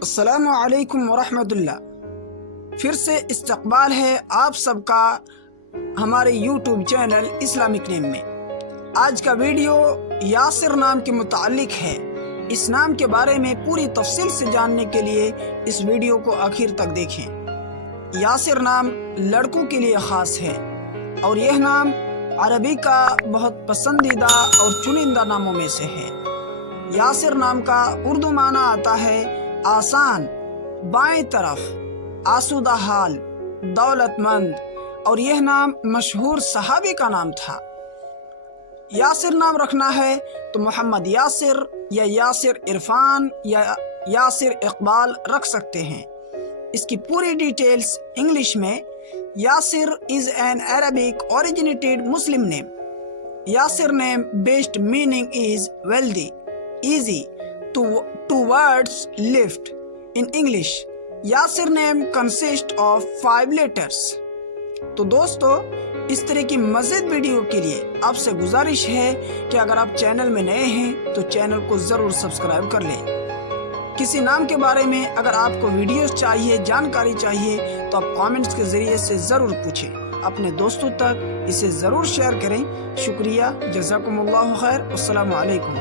السلام علیکم ورحمۃ اللہ۔ پھر سے استقبال ہے آپ سب کا ہمارے یوٹیوب چینل اسلامک نیم میں۔ آج کا ویڈیو یاسر نام کے متعلق ہے۔ اس نام کے بارے میں پوری تفصیل سے جاننے کے لیے اس ویڈیو کو آخر تک دیکھیں۔ یاسر نام لڑکوں کے لیے خاص ہے اور یہ نام عربی کا بہت پسندیدہ اور چنندہ ناموں میں سے ہے۔ یاسر نام کا اردو معنی آتا ہے آسان، بائیں طرف، آسودہ حال، دولت مند، اور یہ نام مشہور صحابی کا نام تھا۔ یاسر نام رکھنا ہے تو محمد یاسر یا یاسر عرفان یا یاسر اقبال رکھ سکتے ہیں۔ اس کی پوری ڈیٹیلز انگلش میں: Yasir is an Arabic originated Muslim name. Yasir name based meaning is wealthy, easy, to words lift. In English, Yasir name consists of 5 letters. تو دوستو، اس طرح کی مزید ویڈیو کے لیے آپ سے گزارش ہے کہ اگر آپ چینل میں نئے ہیں تو چینل کو ضرور سبسکرائب کر لیں۔ کسی نام کے بارے میں اگر آپ کو ویڈیوز چاہیے، جانکاری چاہیے تو آپ کامنٹس کے ذریعے سے ضرور پوچھیں۔ اپنے دوستوں تک اسے ضرور شیئر کریں۔ شکریہ، جزاکم اللہ خیر، السلام علیکم۔